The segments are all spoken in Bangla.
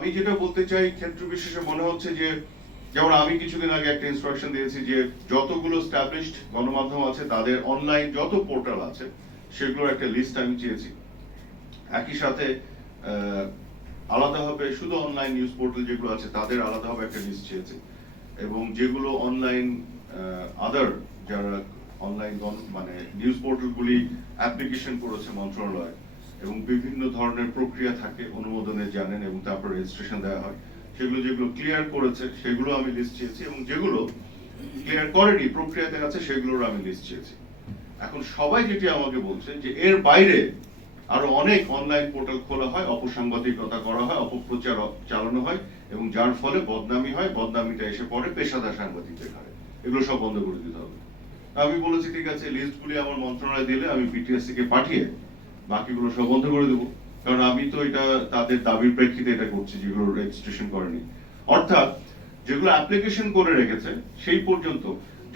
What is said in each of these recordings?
আমি যেটা বলতে চাই, ক্ষেত্র বিশেষে মনে হচ্ছে যে, যেমন আমি কিছুদিন আগে একটা ইনস্ট্রাকশন দিয়েছি যে, যতগুলো স্টাবলিশড গণমাধ্যম আছে, তাদের অনলাইন যত পোর্টাল আছে, সেগুলোর একটা লিস্ট আমি চেয়েছি। একই সাথে আলাদাভাবে শুধু অনলাইন নিউজ পোর্টাল যেগুলো আছে, তাদের আলাদাভাবে একটা লিস্ট চেয়েছি। এবং যেগুলো অনলাইন আদার যারা অনলাইন মানে নিউজ পোর্টালগুলি অ্যাপ্লিকেশন করেছে মন্ত্রণালয় এবং বিভিন্ন ধরনের প্রক্রিয়া থাকে, অনুমোদনে জানেন এবং তারপর রেজিস্ট্রেশন দেওয়া হয়। সেগুলো যেগুলো ক্লিয়ার করেছে, সেগুলো আমি লিস্ট চেয়েছি এবং যেগুলো ক্লিয়ার করেনি, প্রক্রিয়াতে আছে, সেগুলোর আমি লিস্ট চেয়েছি। এখন সবাই যেটি আমাকে বলছে যে এর বাইরে আরও অনেক অনলাইন পোর্টাল খোলা হয়, অপসাংবাদিকতা করা হয়, অপপ্রচার চালানো হয় এবং যার ফলে বদনামি হয়, বদনামিটা এসে পড়ে পেশাদার সাংবাদিকদের ঘাড়ে। এগুলো সব বন্ধ করে দিতে হবে। আমি বলেছি, ঠিক আছে লিস্টগুলি আমার মন্ত্রণালয় দিলে আমি বিটিএসসি কে পাঠিয়ে বাকিগুলো সব বন্ধ করে দেবো। কারণ আমি তো এটা, তাদের দাবির প্রেক্ষিতে এটা করছি যেগুলো রেজিস্ট্রেশন করেনি। অর্থাৎ যেগুলো অ্যাপ্লিকেশন করে রেখেছে, সেই পর্যন্ত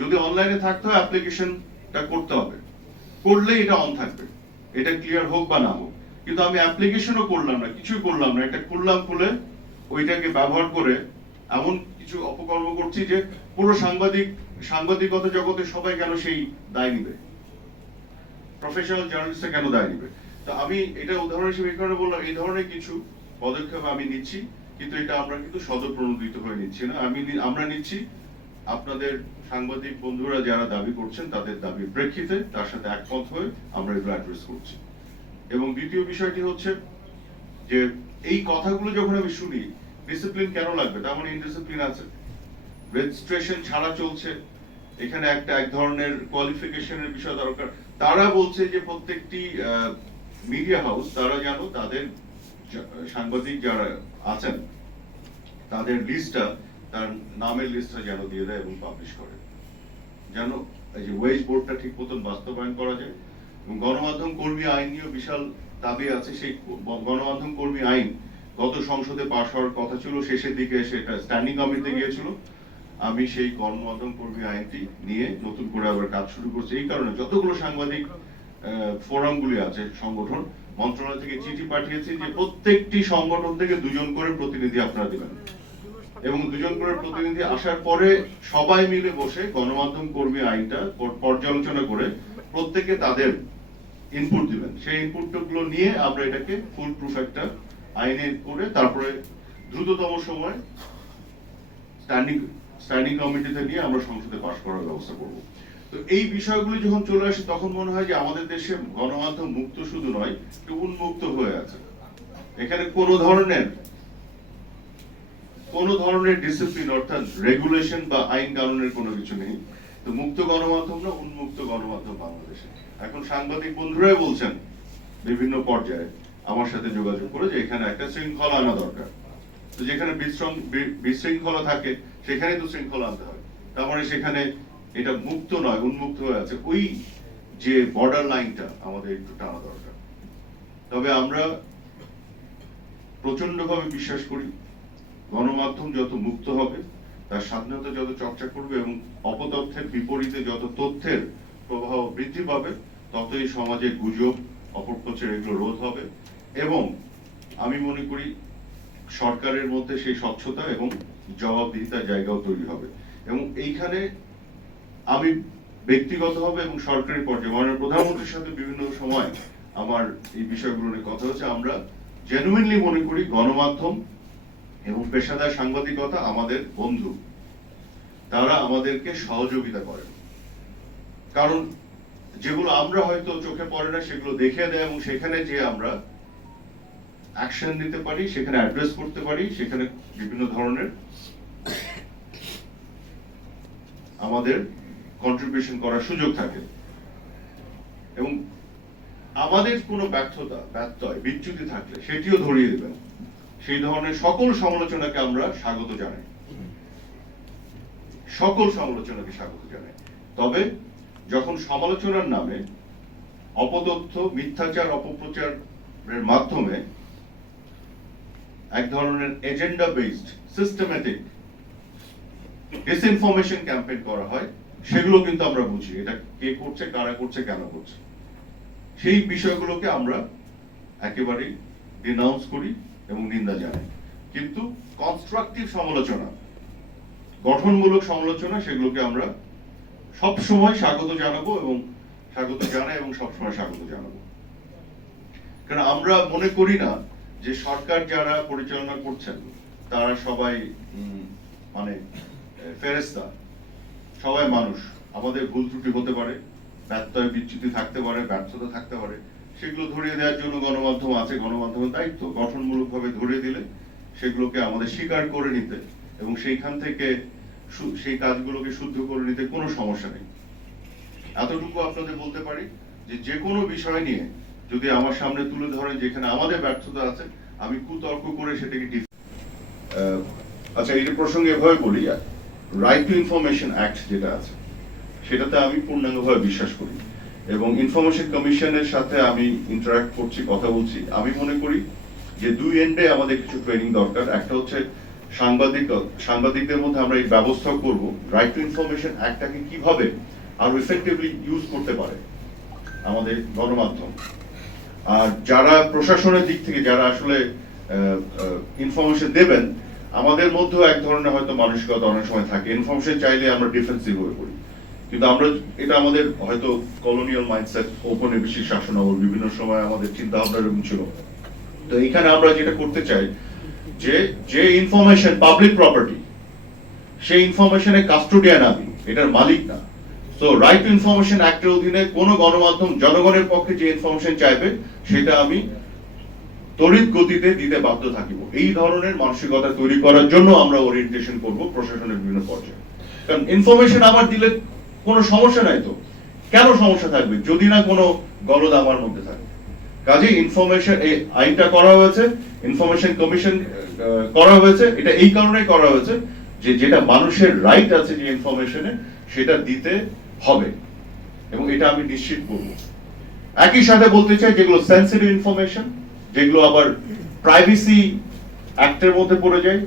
যদি অনলাইনে থাকতে হয় অ্যাপ্লিকেশনটা করতে হবে। করলেই এটা অন থাকবে। এটা ক্লিয়ার হোক বা না হোক। কিন্তু আমি অ্যাপ্লিকেশনও করলাম না, কিছুই করলাম না। এটা করলাম খুলে ওইটাকে ব্যবহার করে এমন কিছু অপকর্ম করছি যে পুরো সাংবাদিক, সাংবাদিকতা জগতে সবাই কেন সেই দায় নিবে? প্রফেশনাল জার্নালিস্টরা কেন দায় নিবে? তো আমি এটা উদাহরণ হিসেবে কারণে বললাম, এই ধরনের কিছু পদক্ষেপ আমি নিচ্ছি, কিন্তু এটা আমরা কিন্তু সদপ্রণোদিত হয়ে নিচ্ছি না। আমি আমরা নিচ্ছি, আপনাদের সাংবাদিক বন্ধুরা যারা দাবি করছেন, তাদের দাবির প্রেক্ষিতে তার সাথে একমত হয়ে আমরা এগুলো অ্যাড্রেস করছি। এবং দ্বিতীয় বিষয়টি হচ্ছে যে, এই কথাগুলো যখন আমি শুনি ডিসিপ্লিন কেন লাগবে? তার মানে ইনডিসিপ্লিন আছে। রেজিস্ট্রেশন ছাড়া চলছে। এখানে একটা এক ধরনের কোয়ালিফিকেশনের বিষয় দরকার। তারা বলছে যে প্রত্যেকটি মিডিয়া হাউস তারা যেন তাদের সাংবাদিক যারা আছেন, তাদের লিস্টটা তার নামের লিস্টটা যেন দিয়ে দেয় এবং পাবলিশ করে। যেন এই যে ওয়েজ বোর্ডটা ঠিক মতন বাস্তবায়ন করা যায় এবং গণমাধ্যম কর্মী আইন নিয়েও বিশাল দাবি আছে। সেই গণমাধ্যম কর্মী আইন গত সংসদে পাশ হওয়ার কথা ছিল, শেষের দিকে সেটা স্ট্যান্ডিং কমিটিতে গিয়েছিল। আমি সেই গণমাধ্যম কর্মী আইনটি নিয়ে নতুন করে আবার কাজ শুরু করছি। এই কারণে যতগুলো সাংবাদিক ফোরামগুলি আছে সংগঠন। মন্ত্রণালয় থেকে চিঠি পাঠিয়েছি যে প্রত্যেকটি সংগঠন থেকে দুজন করে প্রতিনিধি আপনারা দিবেন। এবং দুজন করে প্রতিনিধি আসার পরে সবাই মিলে বসে গণমাধ্যম কর্মী আইনটা পর্যালোচনা করে প্রত্যেকে তাদের ইনপুট দিবেন। সেই ইনপুটগুলো নিয়ে আমরা এটাকে ফুল প্রুফ একটা আইনে করে তারপরে দ্রুততম সময় স্ট্যান্ডিং স্ট্যান্ডিং কমিটিতে নিয়ে আমরা সংসদে পাশ করার ব্যবস্থা করব। তো এই বিষয়গুলি যখন চলে আসে, তখন মনে হয় যে আমাদের দেশে গণমাধ্যম মুক্ত শুধু নয় একটু উন্মুক্ত হয়ে আছে। এখানে কোন ধরনের কোন ধরনের ডিসিপ্লিন অর্থাৎ রেগুলেশন বা আইন কানুনের কোনো কিছু নেই। তো মুক্ত গণমাধ্যম না, উন্মুক্ত গণমাধ্যম বাংলাদেশে। এখন সাংবাদিক বন্ধুরাই বলছেন বিভিন্ন পর্যায়ে আমার সাথে যোগাযোগ করে যে এখানে একটা শৃঙ্খলা আনা দরকার। তো যেখানে বিশৃঙ্খলা থাকে সেখানে তো শৃঙ্খলা আনতে হয়। তার মানে সেখানে এটা মুক্ত নয়, উন্মুক্ত হয়ে আছে। ওই যে বর্ডার লাইনটা আমাদের একটু টানা দরকার। তবে আমরা প্রচন্ডভাবে বিশ্বাস করি, গণমাধ্যম যত মুক্ত হবে, তার স্বাধীনতা যত চর্চা করবে এবং অপতথ্যের বিপরীতে যত তথ্যের প্রবাহ বৃদ্ধি পাবে, ততই সমাজে গুজব, অপপ্রচার এগুলো রোধ হবে এবং আমি মনে করি সরকারের মধ্যে সেই স্বচ্ছতা এবং জবাবদিহিতার জায়গাও তৈরি হবে। এবং এইখানে আমি ব্যক্তিগতভাবে এবং সরকারি পর্যায়ে, মাননীয় প্রধানমন্ত্রীর সাথে বিভিন্ন সময় আমার এই বিষয়গুলো নিয়ে কথা হচ্ছে আমরা জেনুইনলি মনে করি গণমাধ্যম এবং পেশাদার সাংবাদিকতা আমাদের বন্ধু। তারা আমাদেরকে সহযোগিতা করেন। কারণ যেগুলো আমরা হয়তো চোখে পড়ে না, সেগুলো দেখে দেয় এবং সেখানে যে আমরা অ্যাকশন নিতে পারি, সেখানে অ্যাড্রেস করতে পারি, সেখানে বিভিন্ন ধরনের আমাদের কন্ট্রিবিউশন করার সুযোগ থাকে। এবং আমাদের কোনো ব্যর্থতা, ব্যত্যয়, বিচ্যুতি থাকলে সেটিও ধরিয়ে দেবেন। সেই ধরনের সকল সমালোচনাকে আমরা স্বাগত জানাই। সকল সমালোচনাকে স্বাগত জানাই। তবে যখন সমালোচনার নামে অপতথ্য, মিথ্যাচার, অপপ্রচারের মাধ্যমে এক ধরনের agenda based systematic disinformation campaign করা হয় সেগুলো কিন্তু আমরা বুঝি, এটা কে করছে, কারা করছে, কেন করছে। সেই বিষয়গুলোকে আমরা একেবারেই ডিনাউন্স করি এবং নিন্দা জানাই। কিন্তু কনস্ট্রাকটিভ সমালোচনা, গঠনমূলক সমালোচনা, সেগুলোকে আমরা সব সময় স্বাগত জানাব এবং স্বাগত জানাই এবং সবসময় স্বাগত জানাব। কারণ আমরা মনে করি না যে সরকার যারা পরিচালনা করছেন, তারা সবাই মানে ফেরেস্তা সবাই মানুষ, আমাদের ভুল ত্রুটি হতে পারে, ব্যত্যয় বিচ্যুতি থাকতে পারে, ব্যর্থতা থাকতে পারে, সেগুলো ধরিয়ে দেওয়ার জন্য গণমাধ্যম আছে, গণমাধ্যমের দায়িত্ব গঠনমূলকভাবে ধরিয়ে দিলে সেগুলোকে আমাদের স্বীকার করে নিতে এবং সেইখান থেকে সেই কাজগুলোকে শুদ্ধ করে নিতে কোনো সমস্যা নেই। এতটুকু আপনাদের বলতে পারি যে যে কোনো বিষয় নিয়ে যদি আমার সামনে তুলে ধরেন যেখানে আমাদের ব্যর্থতা আছে, আমি কুতর্ক করে সেটাকে আচ্ছা এই প্রসঙ্গে এভাবে বলি রাইট টু ইনফরমেশন অ্যাক্ট যেটা আছে, সেটাতে আমি পূর্ণাঙ্গভাবে বিশ্বাস করি এবং ইনফরমেশন কমিশনের সাথে আমি ইন্টারাক্ট করছি, কথা বলছি। আমি মনে করি যে দুই এন্ডে আমাদের কিছু ট্রেনিং দরকার। একটা হচ্ছে সাংবাদিক, সাংবাদিকদের মধ্যে আমরা এই ব্যবস্থা করব। রাইট টু ইনফরমেশন অ্যাক্টটাকে কীভাবে আরও ইফেক্টিভলি ইউজ করতে পারে আমাদের গণমাধ্যম। আর যারা প্রশাসনের দিক থেকে, যারা আসলে ইনফরমেশন দেবেন আমাদের মধ্যেও এক ধরনের হয়তো মানসিকতা অনেক সময় থাকে। ইনফরমেশন চাইলে আমরা ডিফেন্সিভ হয়ে পড়ি। কিন্তু আমরা এটা আমাদের হয়তো কলোনিয়াল মাইন্ডসেট ঔপনিবেশিক শাসনামল বিভিন্ন সময় আমাদের চিন্তা ভাবনা এরকম ছিল। তো এখানে আমরা যেটা করতে চাই, যে যে ইনফরমেশন পাবলিক প্রপার্টি সেই ইনফরমেশনের কাস্টোডিয়ান আমি, এটার মালিক না। তো রাইট টু ইনফরমেশন অ্যাক্টের অধীনে কোন গণমাধ্যম, জনগণের পক্ষে যে ইনফরমেশন চাইবে, সেটা আমি তড়িৎ গতিতে দিতে বাধ্য থাকিব। এই ধরনের মানসিকতা তৈরি করার জন্য আমরা ওরিয়েন্টেশন করব প্রশাসনের বিভিন্ন পর্যায়ে। কারণ ইনফরমেশন আমার দিলে কোনো সমস্যা নাই তো। কেন সমস্যা থাকবে? যদি না কোনো গলদ আমার মধ্যে থাকে। কাজে ইনফরমেশন এই আইনটা করা হয়েছে ইনফরমেশন কমিশন করা হয়েছে, এটা এই কারণে করা হয়েছে যে যেটা মানুষের রাইট আছে যে ইনফরমেশনে সেটা দিতে হবে। এবং এটা আমি নিশ্চিত করব। একই সাথে বলতে চাই যেগুলো সেন্সিটিভ ইনফরমেশন যেগুলো আবার প্রাইভেসি অ্যাক্টের মধ্যে পড়ে যায়।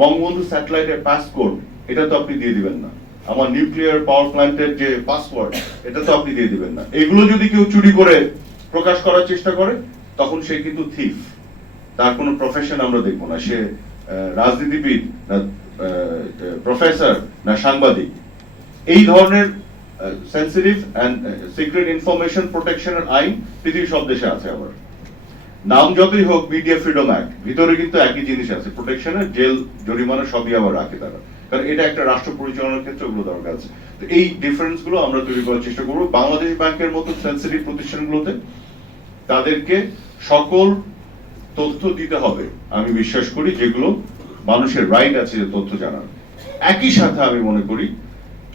বঙ্গবন্ধু স্যাটেলাইটের পাসকোড এটা তো আপনি দিয়ে দিবেন না। আমার নিউক্লিয়ার পাওয়ার প্ল্যান্টের যে পাসওয়ার্ড এটা তো আপনি দিয়ে দিবেন না। এগুলো যদি কেউ চুরি করে প্রকাশ করার চেষ্টা করে, তখন সে কিন্তু থিফ তার কোনো প্রফেশন আমরা দেখব না। সে রাজনীতিবিদ না প্রফেসর না সাংবাদিক। এই ধরনের সেন্সিটিভ অ্যান্ড সিক্রেট ইনফরমেশন প্রোটেকশনের আইন পৃথিবীর সব দেশে আছে আবার। নাম যতই হোক মিডিয়া ফ্রিডম অ্যাক্ট ভিতরে কিন্তু একই জিনিস আছে প্রোটেকশনের জেল জরিমানা সবই আবার রাখে তারা। কারণ এটা একটা রাষ্ট্র পরিচালনার ক্ষেত্রে ওগুলো দরকার আছে। তো এই ডিফারেন্সগুলো আমরা তৈরি করার চেষ্টা করব। বাংলাদেশ ব্যাংকের মতো সেন্সিটিভ প্রতিষ্ঠানগুলোতে তাদেরকে সকল তথ্য দিতে হবে, আমি বিশ্বাস করি, যেগুলো মানুষের রাইট আছে যে তথ্য জানার। একই সাথে আমি মনে করি,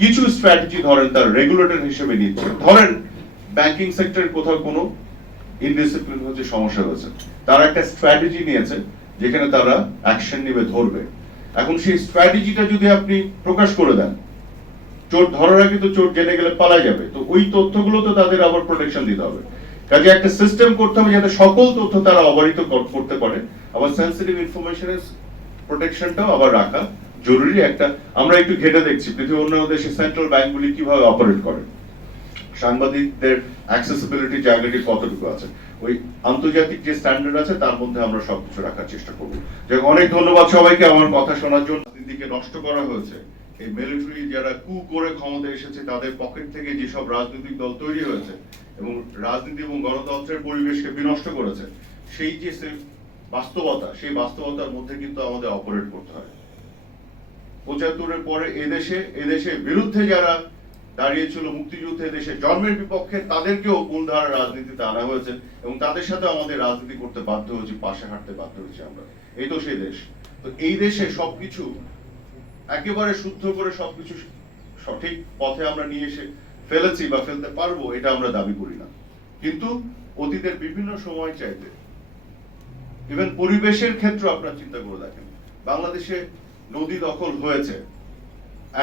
কিছু স্ট্র্যাটেজি ধরেন তার রেগুলেটর হিসেবে নিচ্ছে। ধরেন ব্যাংকিং সেক্টরের কোথাও কোনো ইনডিসিপ্লিন হচ্ছে সমস্যা হয়েছে তারা একটা স্ট্র্যাটেজি নিয়েছে, যেখানে তারা অ্যাকশন নেবে, ধরবে। এখন সেই স্ট্র্যাটেজিটা যদি আপনি প্রকাশ করে দেন, চোর ধরার আগে তো চোর জেনে গেলে পালা যাবে। তো ওই তথ্যগুলো তো তাদের আবার প্রোটেকশন দিতে হবে। কাজে একটা সিস্টেম করতে হবে যাতে সকল তথ্য তারা অবারিত করতে পারে। আবার সেন্সিটিভ ইনফরমেশনের প্রোটেকশনটাও আবার রাখা জরুরি একটা। আমরা একটু ঘেটে দেখছি, পৃথিবীর অন্য দেশে সেন্ট্রাল ব্যাংকগুলি কীভাবে অপারেট করে। সাংবাদিকদের অ্যাক্সেসিবিলিটি জায়গাটি কতটুকু আছে? ওই আন্তর্জাতিক যে স্ট্যান্ডার্ড আছে, তার মধ্যে আমরা সবকিছু রাখার চেষ্টা করব। যাক, অনেক ধন্যবাদ সবাইকে আমার কথা শোনার জন্য। রাজনীতিকে নষ্ট করা হয়েছে। এই মিলিটারি যারা কু করে ক্ষমতা এসেছে, তাদের পকেট থেকে যেসব রাজনৈতিক দল তৈরি হয়েছে এবং রাজনীতি এবং গণতন্ত্রের পরিবেশকে বিনষ্ট করেছে, সেই যে বাস্তবতা, সেই বাস্তবতার মধ্যে কিন্তু আমাদের অপারেট করতে হয়। পঁচাত্তরের পরে এদেশে, এদেশের বিরুদ্ধে যারা দাঁড়িয়েছিল মুক্তিযুদ্ধে দেশে জন্মের বিপক্ষে তাদেরকেও মূলধারা রাজনীতিতে আনা হয়েছে এবং তাদের সাথে আমাদের রাজনীতি করতে বাধ্য হয়েছি, পাশে হাঁটতে বাধ্য হয়েছি আমরা। এই তো সেই দেশ। তো এই দেশে সবকিছু একেবারে শুদ্ধ করে সবকিছু সঠিক পথে আমরা নিয়ে এসে ফেলেছি বা ফেলতে পারব, এটা আমরা দাবি করি না। কিন্তু অতীতের বিভিন্ন সময় চাইতে ইভেন পরিবেশের ক্ষেত্রে আপনার চিন্তা করে দেখেন, বাংলাদেশে নদী দখল হয়েছে।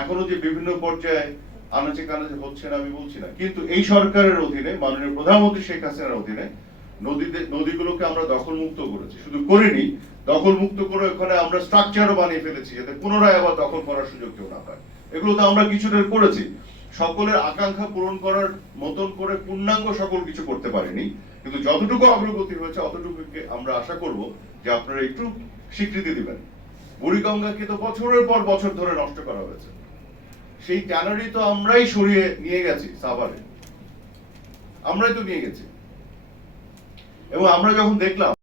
এখনও যে বিভিন্ন পর্যায়ে আনাচে কানাচে হচ্ছে না, আমি বলছি না। কিন্তু এই সরকারের অধীনে, মাননীয় প্রধানমন্ত্রী শেখ হাসিনার অধীনে, নদীতে নদীগুলোকে আমরা দখল মুক্ত করেছি। শুধু করিনি দখল মুক্ত করে ওখানে আমরা স্ট্রাকচারও বানিয়ে ফেলেছি, যাতে পুনরায় আবার দখল করার সুযোগ কেউ না পায়। এগুলো তো আমরা কিছুটা করেছি। সকলের আকাঙ্ক্ষা পূরণ করার মতন করে পূর্ণাঙ্গ সকল কিছু করতে পারিনি। কিন্তু যতটুকু অগ্রগতি হয়েছে, অতটুকুকে আমরা আশা করব যে আপনারা একটু স্বীকৃতি দিবেন। বুড়িগঙ্গাকে তো বছরের পর বছর ধরে নষ্ট করা হয়েছে। সেই ট্যানারি তো আমরাই সরিয়ে নিয়ে গেছি, সাভারে। আমরাই তো নিয়ে গেছি। এবং আমরা যখন দেখলাম